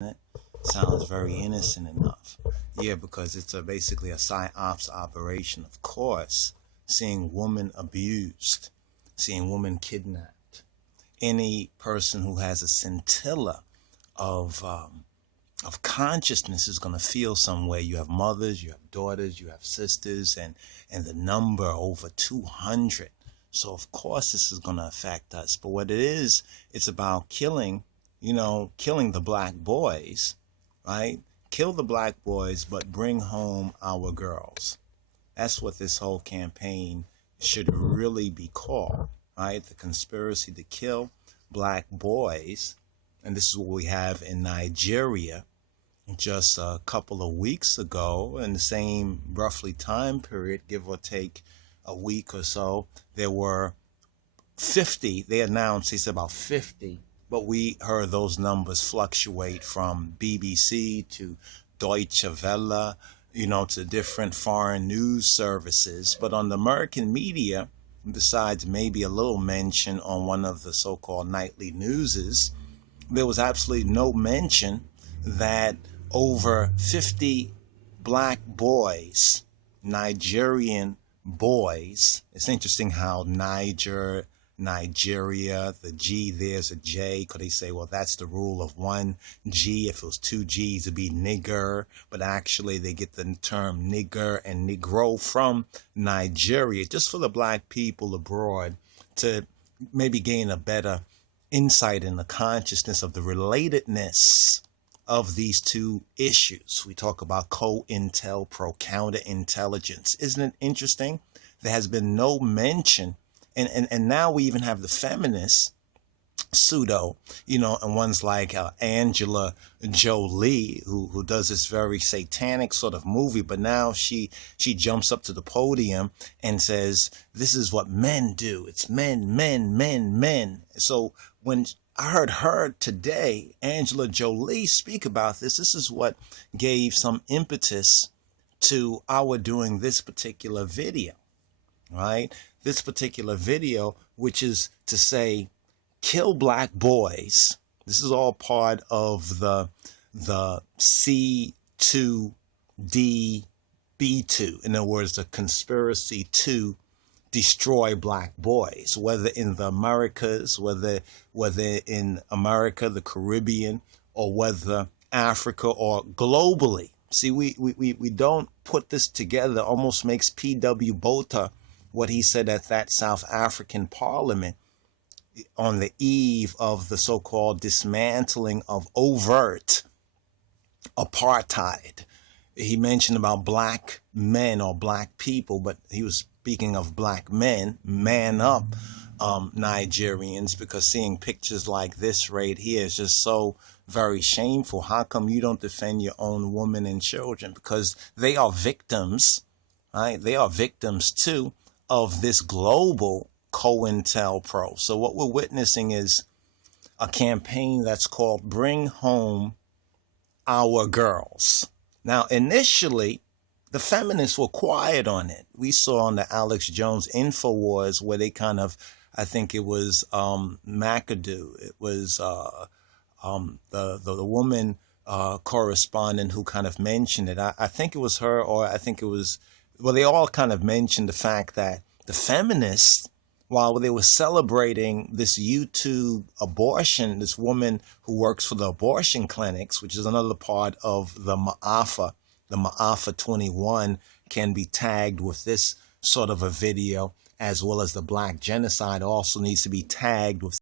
It sounds very innocent enough. Yeah, because it's basically a psyops operation. Of course, seeing women abused, seeing women kidnapped. Any person who has a scintilla of consciousness is going to feel some way. You have mothers, you have daughters, you have sisters, and the number over 200. So of course this is going to affect us. But what it is, it's about killing, killing the black boys, right? Kill the black boys, but bring home our girls. That's what this whole campaign should really be called, right? The conspiracy to kill black boys. And this is what we have in Nigeria just a couple of weeks ago, in the same roughly time period, give or take a week or so. There were 50, they announced, they said about 50, but we heard those numbers fluctuate from BBC to Deutsche Welle, to different foreign news services. But on the American media, besides maybe a little mention on one of the so-called nightly newses, there was absolutely no mention that over 50 black boys, Nigerian boys. It's interesting how Nigeria, the G, there's a J, because they say, well, that's the rule of one G. If it was two G's, it'd be nigger. But actually, they get the term nigger and negro from Nigeria, just for the black people abroad to maybe gain a better insight in the consciousness of the relatedness of these two issues. We talk about COINTELPRO, counterintelligence. Isn't it interesting? There has been no mention, and now we even have the feminists, pseudo, and ones like Angela Jolie, who does this very satanic sort of movie, but now she jumps up to the podium and says, this is what men do. It's men, men, men, men. So when I heard her today, Angela Jolie, speak about this, this is what gave some impetus to our doing this particular video, right? This particular video, which is to say, kill black boys. This is all part of the C2DB2. In other words, the conspiracy to destroy black boys, whether in the Americas, whether in America, the Caribbean, or whether Africa or globally. See, we don't put this together. Almost makes P.W. Botha what he said at that South African parliament on the eve of the so-called dismantling of overt apartheid. He mentioned about black men or black people, but he was speaking of black men. Man up, Nigerians, because seeing pictures like this right here is just so very shameful. How come you don't defend your own women and children? Because they are victims, right? They are victims too of this global COINTELPRO. So what we're witnessing is a campaign that's called Bring Home Our Girls. Now, initially, the feminists were quiet on it. We saw on the Alex Jones InfoWars where they kind of, I think it was McAdoo. It was the woman correspondent who kind of mentioned it. I think it was her, or I think it was, well, they all kind of mentioned the fact that the feminists, while they were celebrating this YouTube abortion, this woman who works for the abortion clinics, which is another part of the Ma'afa 21 can be tagged with this sort of a video, as well as the black genocide also needs to be tagged with